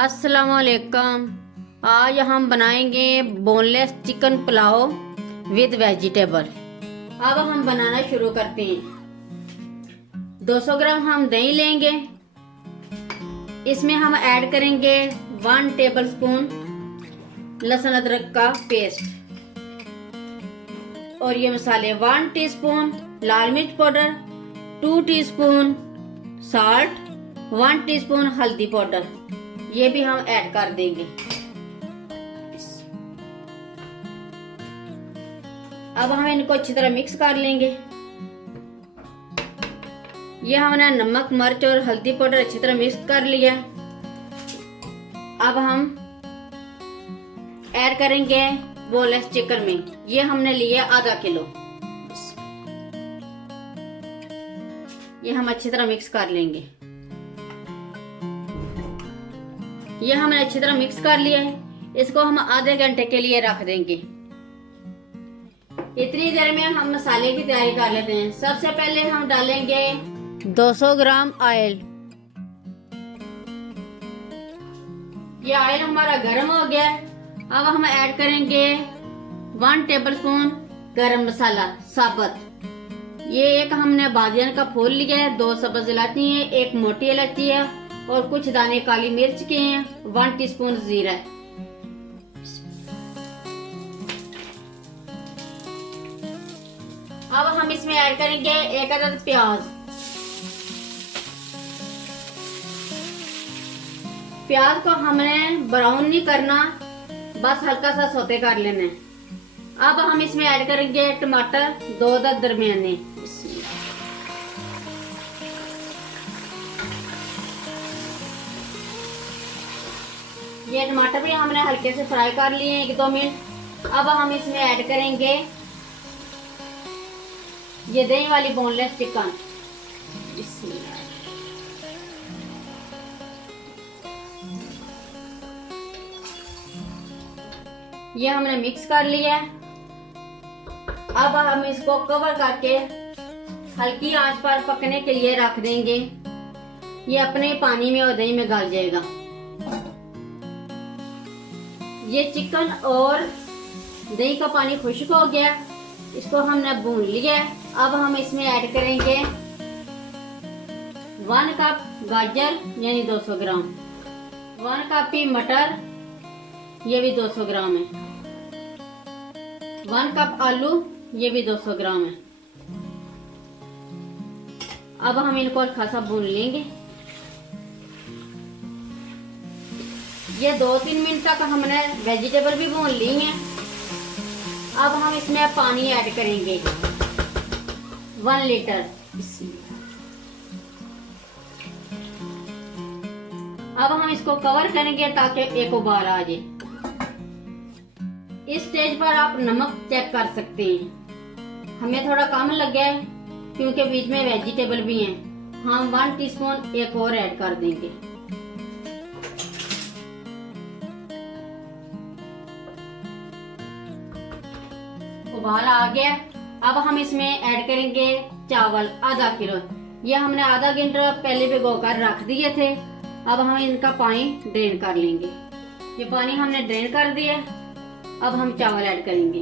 अस्सलामुअलैकुम। आज हम बनाएंगे boneless chicken pulao with vegetable. अब हम बनाना शुरू करते हैं। 200 ग्राम हम दही लेंगे। इसमें हम ऐड करेंगे 1 टेबलस्पून लहसुन अदरक का पेस्ट और ये मसाले 1 टीस्पून लाल मिर्च पाउडर, 2 टीस्पून साल्ट, 1 टीस्पून हल्दी पाउडर, ये भी हम ऐड कर देंगे। अब हम इनको अच्छी तरह मिक्स कर लेंगे। ये हमने नमक, मिर्च और हल्दी पाउडर अच्छी तरह मिक्स कर लिया। अब हम ऐड करेंगे बोनलेस चिकन में। ये हमने लिया आधा किलो। ये हम अच्छी तरह मिक्स कर लेंगे। ये हमने अच्छी तरह मिक्स कर लिया है। इसको हम आधे घंटे के लिए रख देंगे। इतनी देर में हम मसाले की तैयारी कर लेते हैं। सबसे पहले हम डालेंगे 200 ग्राम ऑयल। ये ऑयल हमारा गर्म हो गया। अब हम ऐड करेंगे 1 टेबलस्पून गरम मसाला साबुत। ये एक हमने बादियान का फूल लिया है, 2 सब्ज इलायची है, 1 मोटी इलायची है और कुछ दाने काली मिर्च के हैं, 1 टीस्पून जीरा है। अब हम इसमें ऐड करेंगे 1 अदद प्याज। प्याज को हमने ब्राउन नहीं करना, बस हल्का सा सौते कर लेना है। अब हम इसमें ऐड करेंगे टमाटर 2 अदद दरमियाने। ये टमाटर भी हमने हल्के से फ्राई कर लिए हैं 1-2 मिनट। अब हम इसमें ऐड करेंगे ये दही वाली बोनलेस चिकन। ये हमने मिक्स कर लिया है। अब हम इसको कवर करके हल्की आंच पर पकने के लिए रख देंगे। ये अपने पानी में और दही में गल जाएगा। ये चिकन और दही का पानी खुश्क हो गया। इसको हमने भून लिया। अब हम इसमें ऐड करेंगे 1 कप गाजर यानी 200 ग्राम, 1 कप ही मटर, ये भी 200 ग्राम है, 1 कप आलू, ये भी 200 ग्राम है। अब हम इनको खासा भून लेंगे। ये 2-3 मिनट तक हमने वेजिटेबल भी भून ली है। अब हम इसमें पानी ऐड करेंगे 1 लीटर। अब हम इसको कवर करेंगे ताकि एक उबाल आ जाए। इस स्टेज पर आप नमक चेक कर सकते हैं। हमें थोड़ा कम लग गया है क्योंकि बीच में वेजिटेबल भी हैं। हम 1 टीस्पून एक और ऐड कर देंगे। उबाल आ गया। अब हम इसमें ऐड करेंगे चावल आधा किलो। ये हमने आधा घंटा पहले भिगो कर रख दिए थे। अब हम इनका पानी ड्रेन कर लेंगे। ये पानी हमने ड्रेन कर दिया। अब हम चावल ऐड करेंगे।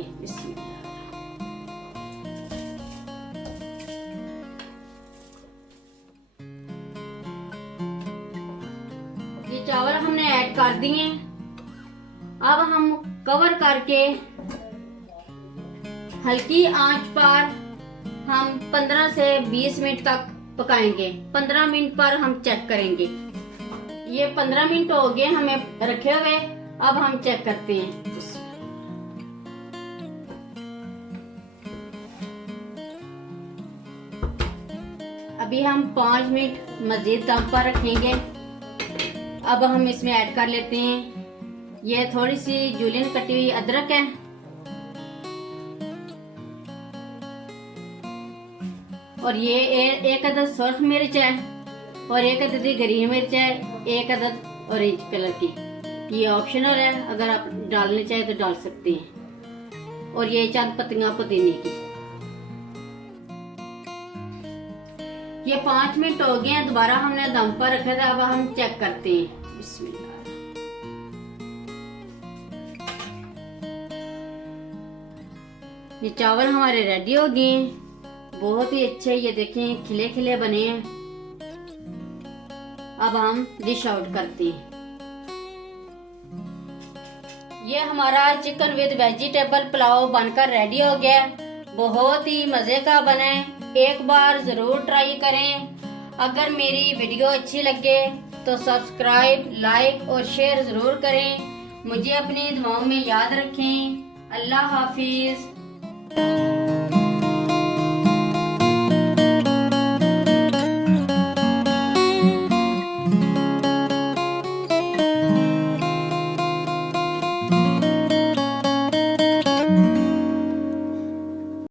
ये चावल हमने ऐड कर दिए। अब हम कवर करके हल्की आंच पर हम 15 से 20 मिनट तक पकाएंगे। 15 मिनट पर हम चेक करेंगे। ये 15 मिनट हो गए हमें रखे हुए। अब हम चेक करते हैं। अभी हम 5 मिनट मजीद दम पर रखेंगे। अब हम इसमें ऐड कर लेते हैं ये थोड़ी सी जूलियन कटी हुई अदरक है और ये 1 अदद सुर्ख मिर्च है और 1 अदद ग्रीन मिर्च है, 1 अदद ऑरेंज कलर की। ये ऑप्शनल है, अगर आप डालने चाहे तो डाल सकते हैं। और ये चंद पत्तियां पुदीने की। ये 5 मिनट हो गए हैं। दोबारा हमने दम पर रखा था। अब हम चेक करते हैं। बिस्मिल्लाह। ये चावल हमारे रेडी हो गए हैं, बहुत ही अच्छे, ये देखें खिले खिले बने हैं। अब हम डिश आउट करते हैं। ये हमारा चिकन विद वेजिटेबल पुलाव बनकर रेडी हो गया, बहुत ही मज़े का बना है, एक बार ज़रूर ट्राई करें। अगर मेरी वीडियो अच्छी लगे तो सब्सक्राइब, लाइक और शेयर ज़रूर करें। मुझे अपनी दुआओं में याद रखें। अल्लाह हाफिज़।